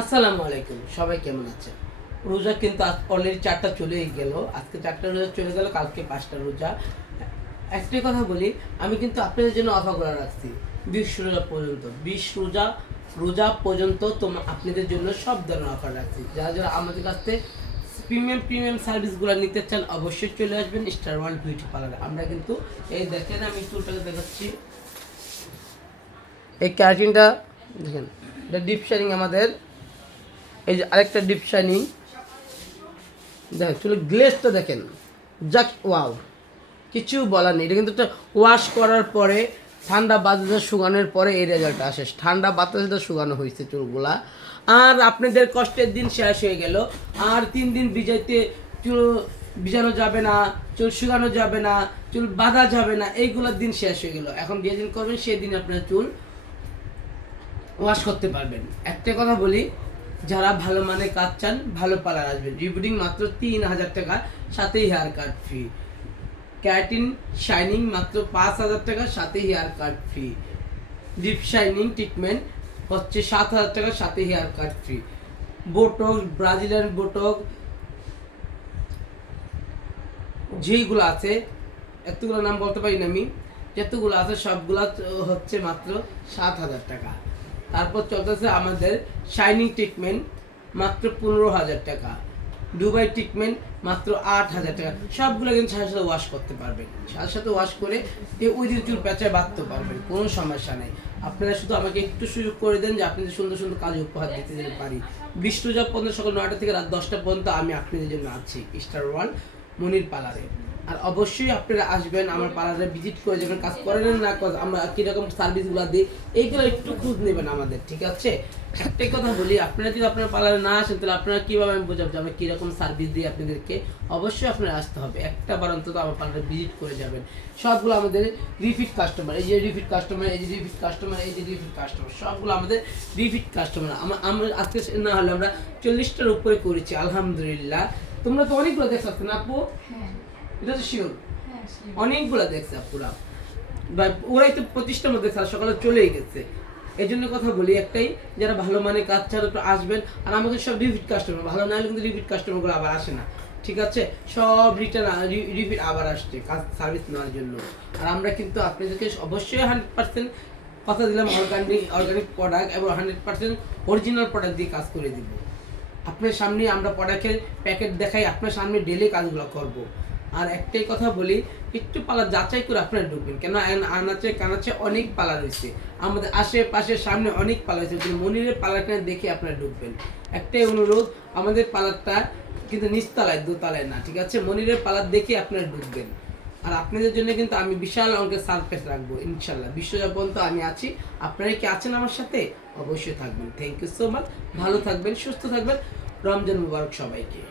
আসসালামু আলাইকুম, সবাই কেমন আছেন? রোজা কিন্তু অলরেডি 4টা চলেই গেল। আজকে 4টা রোজা চলে গেল, কালকে 5টা রোজা। একটাই কথা বলি, আমি কিন্তু আপনাদের জন্য অফার করে রাখছি 20 রোজা পর্যন্ত। 20 রোজা রোজা পর্যন্ত আপনাদের জন্য সব ধরনের অফার রাখছি। যারা যারা আমাদের কাছ থেকে প্রিমিয়াম সার্ভিসগুলো নিতে চান অবশ্যই চলে আসবেন স্টার ওয়ার্ল্ড বিউটি পার্লারে। আমরা কিন্তু এই দেখেন, আমি চুলটাকে দেখাচ্ছি, এই ক্যারাটিনটা দেখেন, এটা ডিপ শাইনিং আমাদের। এই যে আরেকটা ডিপ শাইনিং দেখেন, চুলের গ্লেজটা দেখেন, জাস্ট ওয়াও, কিছু বলার নেই। এটা কিন্তু একটা ওয়াশ করার পরে ঠান্ডা বাতাসে শুকানোর পরে এই রেজাল্টটা আসে। ঠান্ডা বাতাসে শুকানো হয়েছে চুলগুলা। আর আপনাদের কষ্টের দিন শেষ হয়ে গেল। আর 3 দিন ভিজাইতে চুল ভিজানো যাবে না, চুল শুকানো যাবে না, চুল বাঁধা যাবে না, এইগুলোর দিন শেষ হয়ে গেল। এখন যেদিন করবেন সেদিন আপনার চুল ওয়াশ করতে পারবেন। একটা কথা বলি, যারা ভালো মানে কাজ চান ভালো পার্লার আসবেন। রিবুটিং মাত্র 3000 টাকা, সাথে hair cut free. Keratin shining মাত্র 5000 টাকা, সাথে hair cut free. Deep shining treatment হচ্ছে 7000 টাকা, সাথে hair cut free. Botox, Brazilian botox যেইগুলো আছে, এতগুলো নাম বলতে পারি না আমি, যতগুলো আছে সবগুলা হচ্ছে মাত্র 7000 টাকা। তারপর চলতেছে আমাদের শাইনিং ট্রিটমেন্ট মাত্র 15000 টাকা। দুবাই ট্রিটমেন্ট মাত্র 8000 টাকা। সবগুলো কিন্তু সাথে সাথে ওয়াশ করতে পারবেন, সাথে সাথে ওয়াশ করে ওই দিন চুল পেঁচায় বাঁধতে পারবেন, কোনো সমস্যা নেই। আপনারা শুধু আমাকে একটু সুযোগ করে দেন যে আপনাদের সুন্দর সুন্দর কাজ উপহার দিতে যেতে পারি। 20 রোজা পর্যন্ত সকাল 9টা থেকে রাত 10টা পর্যন্ত আমি আপনাদের জন্য আছি স্টার ওয়ার্ল্ড মনির পার্লারে। আর অবশ্যই আপনারা আসবেন আমার পার্লারে, ভিজিট করে যাবেন। কাজ করেন না আমরা কীরকম সার্ভিসগুলো দিই এইগুলো একটু খোঁজ নেবেন আমাদের, ঠিক আছে? একটাই কথা বলি, আপনারা যদি আপনার পার্লারে না আসেন তাহলে আপনারা কীভাবে আমি বোঝাবো যে আমি কীরকম সার্ভিস দিই আপনাদেরকে? অবশ্যই আপনারা আসতে হবে, একটা বার অন্তত আমার পার্লারে ভিজিট করে যাবেন। সবগুলো আমাদের রিপিট কাস্টমার, এই যে রিপিট কাস্টমার, এই যে রিপিট কাস্টমার, এই যে রিপিট কাস্টমার, সবগুলো আমাদের রিপিট কাস্টমার। আমরা আজকে না হলে আমরা 40টার উপরে করেছি আলহামদুলিল্লাহ। তোমরা তো অনেকগুলো দেখছো না আপু? এটা তো শিওর অনেকগুলো দেখছে আপুরা, বা ওরাই তো 25টার মধ্যে সকালে চলেই গেছে। এই জন্য কথা বলি একটাই, যারা ভালো মানে কাজ ছাড়া একটু আসবেন। আর আমাদের সব রিপিট কাস্টমার, ভালো না হলে কিন্তু রিপিট কাস্টমারগুলো আবার আসে না, ঠিক আছে? সব রিপিট আবার আসছে কাজ সার্ভিস নেওয়ার জন্য। আর আমরা কিন্তু আপনাদেরকে অবশ্যই 100% কথা দিলাম অর্গানিক প্রোডাক্ট এবং 100% অরিজিনাল প্রোডাক্ট দিয়ে কাজ করে দিব। আপনার সামনে আমরা প্রোডাক্টের প্যাকেট দেখাই, আপনার সামনে ডেলি কাজগুলো করব। আর একটাই কথা বলি, একটু পালা যাচাই করে আপনারা ঢুকবেন, কেন আনাচে কানাচে অনেক পালা রয়েছে, আমাদের আশেপাশের সামনে অনেক পালা রয়েছে। মনিরের পালাটা দেখে আপনারা ঢুকবেন। একটাই অনুরোধ, আমাদের পালারটা কিন্তু নিচতলায়, দোতলায় না, ঠিক আছে? মনিরের পালার দেখে আপনারা ঢুকবেন। আর আপনাদের জন্য কিন্তু আমি বিশাল অঙ্কের সারপ্রাইজ রাখবো ইনশাল্লাহ। বিশ্বজা পর্যন্ত আমি আছি, আপনারা কি আছেন আমার সাথে? অবশ্যই থাকবেন। Thank you so much. ভালো থাকবেন, সুস্থ থাকবেন। রমজান মুবারক সবাইকে।